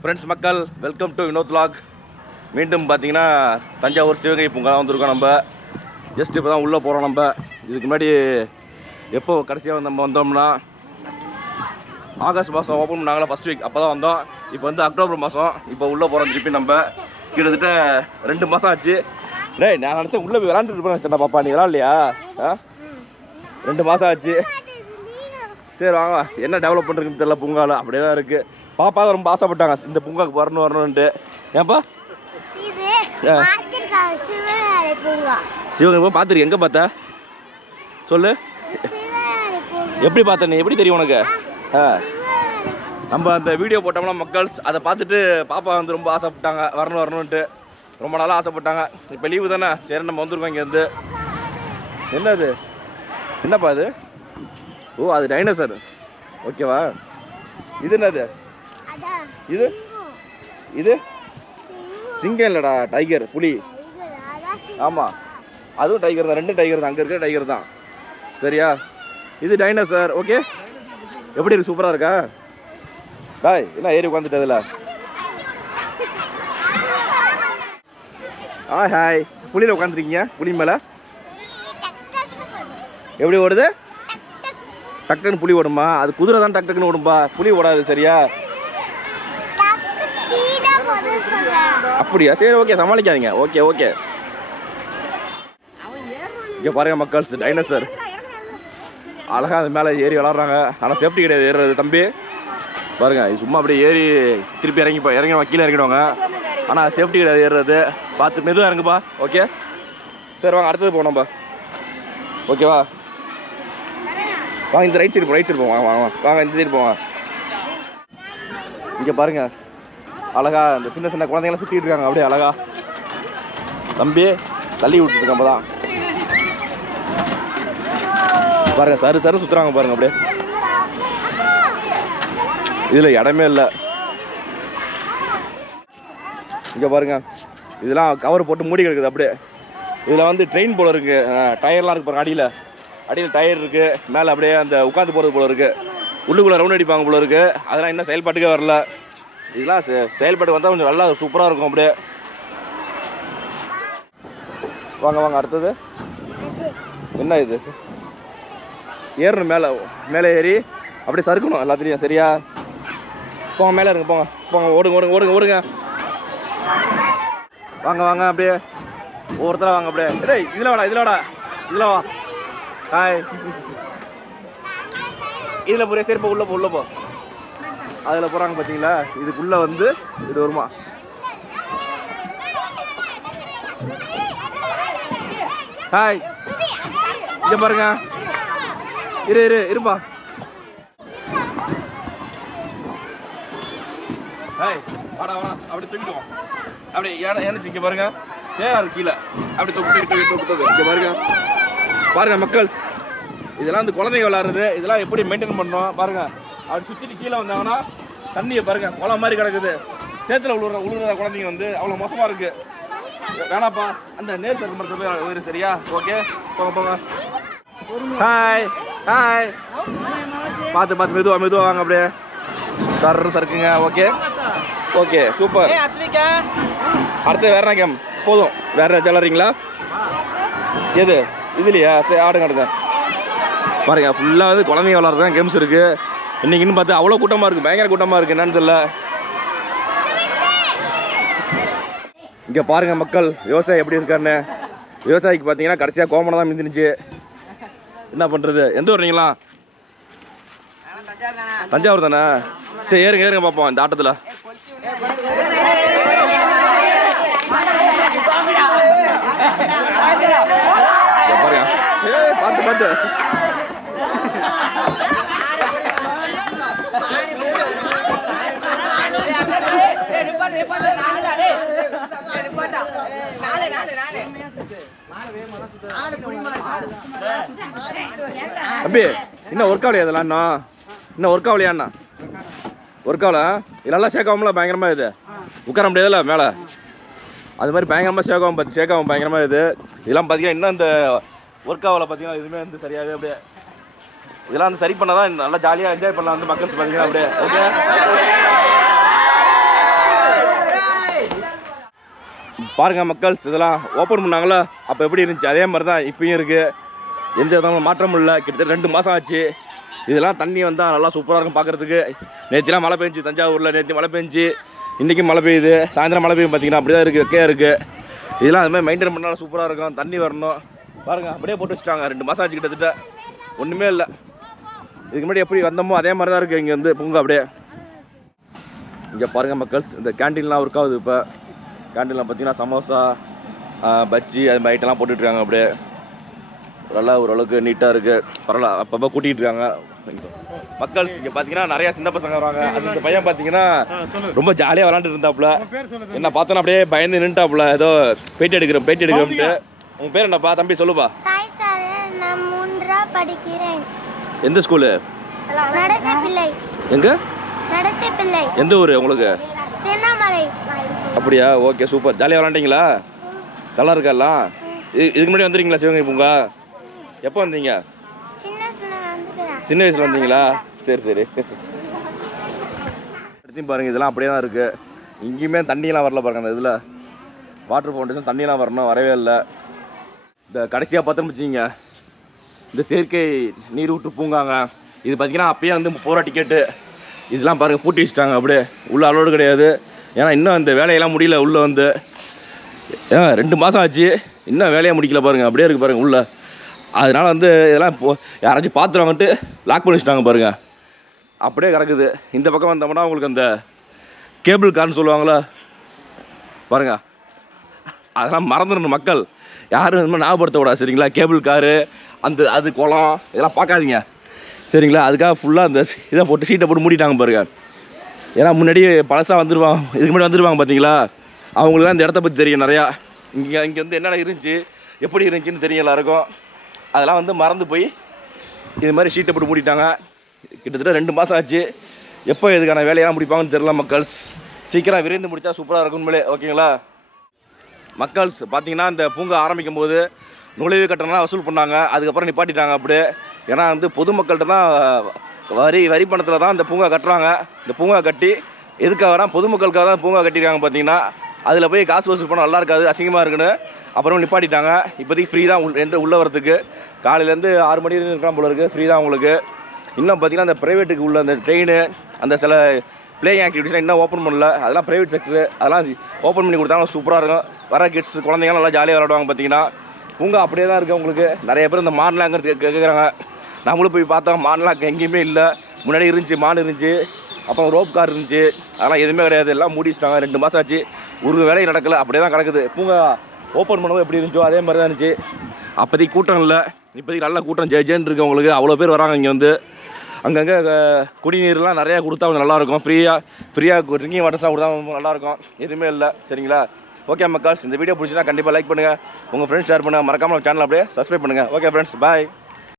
Friends மக்கள் welcome to Vinod lock மீண்டும் பார்த்தீங்கன்னா தஞ்சாவூர் சிவகங்கை பூங்கா தான் வந்திருக்கோம் நம்ம. ஜஸ்ட் இப்போ தான் உள்ளே போகிறோம் நம்ம. இதுக்கு முன்னாடி எப்போ கடைசியாக நம்ம வந்தோம்னா ஆகஸ்ட் மாதம் ஓப்பன் பண்ணாங்களா ஃபஸ்ட் வீக் அப்போ தான் வந்தோம். இப்போ வந்து அக்டோபர் மாதம் இப்போ உள்ளே போகிறோம் திருப்பி நம்ம. கிட்டத்தட்ட ரெண்டு மாதம் ஆச்சு. டேய் நான் நினச்சேன் உள்ளே போய் விளாண்டுட்டு இருப்பேன் பாப்பா. நீ விளாட்லையா ஆ? ரெண்டு மாதம் ஆச்சு. சரி வாங்க என்ன டெவலப் பண்ணுறதுன்னு தெரியல பூங்காவில் அப்படியே தான் இருக்குது பாப்பா ரொம்ப ஆசைப்பட்டாங்க. இந்த பூங்காவுக்கு வரணும் வரணுன்ட்டு ஏன்பா? சிவகங்கை போய் பார்த்துரு எங்கே பார்த்த? சொல்லு. எப்படி பார்த்த நீ? எப்படி தெரியும் உனக்கு? ஆ நம்ம அந்த வீடியோ போட்டோம்னா மக்கள்ஸ். அதை பார்த்துட்டு பாப்பா வந்து ரொம்ப ஆசைப்பட்டாங்க. வரணும் வரணுன்ட்டு ரொம்ப நாளாக ஆசைப்பட்டாங்க. இப்போ லீவு தானே? சரி நம்ம வந்திருக்கோம் இங்கேருந்து. என்னது? என்னப்பா அது? ஓ அது டைனோசர் ஓகேவா இது என்னது? இது. இது? சிங்கம். இல்லைடா டைகர் புலி. ஆமாம் அதுவும் டைகர் தான் ரெண்டும் டைகர் தான் அங்கே இருக்கிற டைகர் தான். சரியா? இது டைனோசர் ஓகே எப்படி இருக்கு? சூப்பராக இருக்கா? டாய் என்ன ஏறி உட்காந்துட்டு அதில் ஆ ஹாய் புலியில் உட்காந்துருக்கீங்க புலி மேலே எப்படி ஓடுது. டக்குன்னு புளி ஓடுமா அது குதிரை தான் டக்கு டக்குன்னு ஓடும்பா. புளி ஓடாது சரியா? அப்படியா? சரி ஓகே சமாளிக்காதீங்க. ஓகே ஓகே இங்கே பாருங்க மக்கள்ஸ் டைனோசர் அழகாக அது மேலே ஏறி விளாட்றாங்க. ஆனால் சேஃப்டி கிடையாது ஏறுறது தம்பி. பாருங்க இது சும்மா அப்படியே ஏறி திருப்பி இறங்கி போ கீழே இறங்கிடுவாங்க. ஆனால் சேஃப்டி கிடையாது ஏறுறது. பார்த்து மெதுவாக இறங்குப்பா ஓகே சரி வாங்க அடுத்தது போனோம்ப்பா ஓகேவா வாங்க இந்த ரைட் சைடு ரைட் சைடு போவோம் வாங்க வாங்க வாங்க. இந்த சைடு போவாங்க இங்கே பாருங்க. அழகா இந்த சின்ன சின்ன குழந்தைங்களாம் சுற்றிட்டு இருக்காங்க அப்படியே அழகா. தம்பி தள்ளி விட்டுட்டு அப்போ தான் பாருங்க சரு சரு சுத்துறாங்க பாருங்க அப்படியே. இதில் இடமே இல்லை. இங்கே பாருங்க. இதெல்லாம் கவர் போட்டு மூடி கிடக்குது அப்படியே. இதில் வந்து ட்ரெயின் போல இருக்குது டயர்லாம் இருக்கு பாருங்க அடியில். அடியில் டயர் இருக்கு. மேலே அப்படியே அந்த உட்காந்து போகிறது போல இருக்கு. உள்ளுக்குள்ளே ரவுண்ட் அடிப்பாங்க போல இருக்கு. அதெல்லாம் இன்னும் செயல்பாட்டுக்கே வரல. இதெல்லாம் செ- செயல்பாட்டு வந்தால் கொஞ்சம் நல்லா சூப்பராக இருக்கும் அப்படியே. வாங்க வாங்க அடுத்தது. என்ன இது? ஏறணும் மேலே மேலே ஏறி அப்படியே சறுக்கணும் எல்லாத்துலேயும் சரியா? போங்க மேலே இருங்க போங்க. போங்க ஓடுங்க ஓடுங்க ஓடுங்க ஓடுங்க. வாங்க வாங்க அப்படியே. ஒவ்வொருத்தராக வாங்க அப்படியே. டேய் இதில் வாடா இதில் வாடா இதில் வா. ஹாய் இதில் போகிற சேர்ப்போ உள்ளே போ உள்ளே போ. அதில் போகிறாங்க பார்த்தீங்களா இதுக்குள்ளே வந்து இது வருமா? ஹாய் இங்க பாருங்க. இரு இரு இருப்பா. ஹாய் வாடா வாடா. அப்படி தூக்கிடுவோம். அப்படி ஏன்னா ஏன்னு இங்க பாருங்க. ஏன் இருக்கு கீழே. அப்படி தூக்கு தூக்கி தூக்கி இங்க பாருங்க. பாருங்க மக்கள். இதெல்லாம் வந்து குழந்தைங்க விளாடுறது இதெல்லாம் எப்படி மெயின்டைன் பண்ணணும்? பாருங்க. அப்படி சுத்திட்டு கீழே வந்தாங்கன்னா தண்ணியை பாருங்க குளம் மாதிரி கிடக்குது. சேத்துல உழுற உழுற குழந்தைங்க வந்து அவ்வளோ மோசமா இருக்கு. வேணாப்பா. அந்த நேர் சருக்கு மரத்தை போய் சரியா? ஓகே? போங்க போங்க. ஹாய் ஹாய் பார்த்து பார்த்து மெதுவா மெதுவா வாங்க அப்படியே. சர் சறுக்குங்க. ஓகே? ஓகே சூப்பர் அடுத்து வேற கேம்? போதும். வேற விளாட்றீங்களா எது? இதுலையா? சரி ஆடுங்க ஆடுங்க. பாருங்க ஃபுல்லாக வந்து குழந்தைங்க விளாட்றது கேம்ஸ் இருக்குது இன்றைக்கின்னு பார்த்து அவ்வளோ கூட்டமாக இருக்குது பயங்கர கூட்டமாக இருக்குது என்னன்னு தெரியல. இங்கே பாருங்க மக்கள் விவசாயம் எப்படி இருக்காருன்னு. விவசாயிக்கு பார்த்தீங்கன்னா கடைசியாக கோமணம் தான் மிஞ்சினுச்சு என்ன பண்ணுறது எந்த ஊர்றீங்களா தஞ்சாவூர் தானே? சரி ஏறுங்க ஏறுங்க பார்ப்போம் இந்த ஆட்டத்தில். ஏய், தம்பி இன்னும் ஒர்க் ஆகலையா இதெல்லாம் இன்னும் இன்னும் ஒர்க் ஆகலையாண்ணா ஒர்க் ஆகல? இதெல்லாம் ஷேக்காகும்ல பயங்கரமாக இது. உட்கார முடியாதுல்ல மேலே. அது மாதிரி பயங்கரமாக ஷேக்காகும் பார்த்து ஷேக்காகும் பயங்கரமாக இது. இதெல்லாம் பார்த்தீங்கன்னா இன்னும் இந்த ஒர்க் ஆகல பார்த்தீங்கன்னா எதுவுமே வந்து சரியாகவே அப்படியே இதெல்லாம் வந்து சரி பண்ணால் தான் நல்லா ஜாலியாக என்ஜாய் பண்ணலாம் வந்து மக்கள்ஸ் பார்த்தீங்கன்னா அப்படியே. ஓகே பாருங்க மக்கள்ஸ் இதெல்லாம் ஓப்பன் பண்ணாங்களா அப்போ எப்படி இருந்துச்சு? அதே மாதிரி தான் இப்பயும் இருக்குது எந்த விதமான மாற்றமும் இல்லை. கிட்டத்தட்ட ரெண்டு மாதம் ஆச்சு. இதெல்லாம் தண்ணி வந்தால் நல்லா சூப்பராக இருக்கும் பார்க்குறதுக்கு நேற்றுலாம் மழை பெஞ்சு தஞ்சாவூரில் நேற்று மழை பெஞ்சு இன்றைக்கும் மழை பெய்யுது. சாயந்தரம் மழை பெய்யும் பார்த்தீங்கன்னா அப்படி தான் இருக்குது வெக்கையாக இருக்குது இதெல்லாம் அதுமாதிரி மெயின்டைன் பண்ணாலும் சூப்பராக இருக்கும். தண்ணி வரணும். பாருங்கள் அப்படியே போட்டு வச்சுட்டாங்க. ரெண்டு மாதம் ஆச்சு கிட்டத்தட்ட ஒன்றுமே இல்லை. இதுக்கு முன்னாடி எப்படி வந்தோமோ அதே மாதிரி தான் இருக்குது இங்கே வந்து பூங்கா அப்படியே. இங்கே பாருங்கள் மக்கள்ஸ் இந்த கேண்டீன்லாம் ஒர்க் ஆகுது இப்போ. கேண்டீனில் பார்த்தீங்கன்னா சமோசா பஜ்ஜி அது மாதிரி ஐட்டம்லாம் போட்டுட்ருக்காங்க அப்படியே. நல்லா ஓரளவுக்கு நீட்டாக இருக்குது பரவாயில்ல அப்பப்போ கூட்டிகிட்டு இருக்காங்க. மக்கள்ஸ் இங்கே பார்த்தீங்கன்னா நிறைய சின்ன பசங்க வராங்க அது இந்த பையன் பார்த்தீங்கன்னா ரொம்ப ஜாலியாக விளாண்டுட்டு இருந்தாப்புல. என்ன பார்த்தோன்னா அப்படியே பயந்து நின்ட்டாப்புல. ஏதோ பேட்டி எடுக்கிறேன் பேட்டி எடுக்கிறோம்ட்டு. உன் பேர் என்னப்பா? தம்பி சொல்லுப்பா. சாய் சார் நான் மூன்றா படிக்கிறேன். எந்த ஸ்கூலு நடத்தை பிள்ளை. எங்கே? நடத்தை பிள்ளை. எந்த ஊர் உங்களுக்கு? திருவண்ணாமலை அப்படியா? Okay super. ஜாலியாக விளாண்டிங்களா நல்லா இருக்கா எல்லாம்? இது இதுக்கு முன்னாடி வந்துருக்கீங்களா சிவகங்கை பூங்கா? எப்போ வந்தீங்க? சின்ன வயசுல வந்தீங்களா? சரி சரி. எடுத்தையும் பாருங்க இதெல்லாம் அப்படியே தான் இருக்கு. இங்கேயுமே தண்ணியெல்லாம் வரல பாருங்க அந்த இதில். வாட்டர் ஃபவுண்டேஷன் தண்ணியெல்லாம் வரணும் வரவே இல்லை. இந்த கடைசியாக பார்த்தோம்னு வச்சுக்கிங்க. இந்த செயற்கை நீரூற்று பூங்காங்க. இது பார்த்தீங்கன்னா அப்பயே வந்து முப்பது ரூபா டிக்கெட்டு இதெல்லாம் பாருங்கள் பூட்டி வச்சுட்டாங்க. அப்படியே உள்ள அலோடு கிடையாது. ஏன்னா இன்னும் இந்த வேலையெல்லாம் முடியல உள்ளே வந்து. ஏன் ரெண்டு மாதம் ஆச்சு. இன்னும் வேலையை முடிக்கல பாருங்கள் அப்படியே இருக்குது பாருங்கள் உள்ளே. அதனால் வந்து இதெல்லாம் இப்போ யாராச்சும் பார்த்துருவாங்கன்ட்டு லாக் பண்ணி வச்சுட்டாங்க பாருங்கள் அப்படியே கிடக்குது. இந்த பக்கம் வந்தோம்னா உங்களுக்கு அந்த கேபிள் கார்னு சொல்லுவாங்களா பாருங்க. அதெல்லாம் மறந்துடணும் மக்கள். யாரும் இந்த மாதிரி ஞாபகப்படுத்த கூடாது சரிங்களா? கேபிள் காரு அந்த அது குளம் இதெல்லாம் பார்க்காதீங்க. சரிங்களா? அதுக்காக ஃபுல்லாக அந்த இதை போட்டு சீட்டை போட்டு மூடிட்டாங்க பாருங்க. ஏன்னா முன்னாடி பழசாக வந்துடுவாங்க இதுக்கு முன்னாடி வந்துடுவாங்க பார்த்தீங்களா அவங்களுக்குலாம் இந்த இடத்த பற்றி தெரியும் நிறையா. இங்கே இங்கே வந்து என்னென்ன இருந்துச்சு எப்படி இருந்துச்சுன்னு தெரியும் எல்லாருக்கும். அதெல்லாம் வந்து மறந்து போய் இது மாதிரி ஷீட்டை போட்டு மூடிட்டாங்க. கிட்டத்தட்ட ரெண்டு மாதம் ஆச்சு. எப்போ இதுக்கான வேலையெல்லாம் முடிப்பாங்கன்னு தெரியல மக்கள்ஸ். சீக்கிரம் விரைந்து முடித்தா சூப்பராக இருக்கும் ஓகேங்களா? மக்கள்ஸ் பார்த்தீங்கன்னா இந்த பூங்கா ஆரம்பிக்கும் போது நுழைவு கட்டணம்லாம் வசூல் பண்ணாங்க. அதுக்கப்புறம் நிப்பாட்டிட்டாங்க அப்படி ஏன்னா வந்து பொதுமக்கள்கிட்ட தான் வரி வரி பணத்தில் தான் இந்த பூங்கா கட்டுறாங்க. இந்த பூங்கா கட்டி எதுக்காகனா பொதுமக்களுக்காக தான் பூங்கா கட்டியிருக்காங்க பார்த்தீங்கன்னா அதில் போய் காசு வசூல் பண்ண நல்லா இருக்காது அசிங்கமாக இருக்குன்னு அப்புறம் நிப்பாட்டிட்டாங்க. இப்போதைக்கு ஃப்ரீ தான் உள் என்று உள்ளே வரத்துக்கு காலையிலேருந்து ஆறு மணி வரைக்கும் இருக்கலாம் போல இருக்குது ஃப்ரீ தான் உங்களுக்கு. இன்னும் பார்த்தீங்கன்னா அந்த ப்ரைவேட்டுக்கு உள்ள அந்த ட்ரெயின் அந்த சில பிளேயிங் ஆக்டிவிட்டிஸ்லாம் இன்னும் ஓப்பன் பண்ணல. அதெல்லாம் ப்ரைவேட் செக்டர் அதெல்லாம் ஓப்பன் பண்ணி கொடுத்தாங்கன்னா சூப்பராக இருக்கும். வர கிட்ஸ் குழந்தைங்களாம் நல்லா ஜாலியாக விளாடுவாங்க பார்த்தீங்கன்னா பூங்கா அப்படியே தான் இருக்குது உங்களுக்கு. நிறைய பேர் இந்த மான்லாம் கேட்குறாங்க நம்மளும் போய் பார்த்தோம் மான்லாம் எங்கேயுமே இல்லை. முன்னாடி இருந்துச்சு மான் இருந்துச்சு. அப்புறம் ரோப் கார் இருந்துச்சு. அதெல்லாம் எதுவுமே கிடையாது. எல்லாம் மூடிச்சிட்டாங்க ரெண்டு மாதம் ஆச்சு. ஒரு வேலையும் நடக்கல. அப்படியே தான் கிடக்குது. பூங்கா ஓப்பன் பண்ணும்போது எப்படி இருந்துச்சோ அதே மாதிரி தான் இருந்துச்சு. அப்போதைக்கு கூட்டம் இல்லை. இப்போதைக்கு நல்ல கூட்டம். ஜெய் ஜேன்னு இருக்கு உங்களுக்கு. அவ்வளோ பேர் வராங்க இங்கே வந்து. அங்கங்கே குடிநீர்லாம் நிறையா கொடுத்தா கொஞ்சம் நல்லாயிருக்கும். ஃப்ரீயாக ஃப்ரீயாக ட்ரிங்கிங் வாட்டர்ஸாக கொடுத்தா நல்லாயிருக்கும். எதுவுமே இல்லை சரிங்களா? ஓகே மக்கள்ஸ் இந்த வீடியோ பிடிச்சினா கண்டிப்பாக லைக் பண்ணுங்கள் உங்கள் ஃப்ரெண்ட்ஸ் ஷேர் பண்ணுங்கள் மறக்காமல் சேனல் அப்படியே சப்ஸ்கிரைப் பண்ணுங்கள் ஓகே ஃப்ரெண்ட்ஸ் பாய்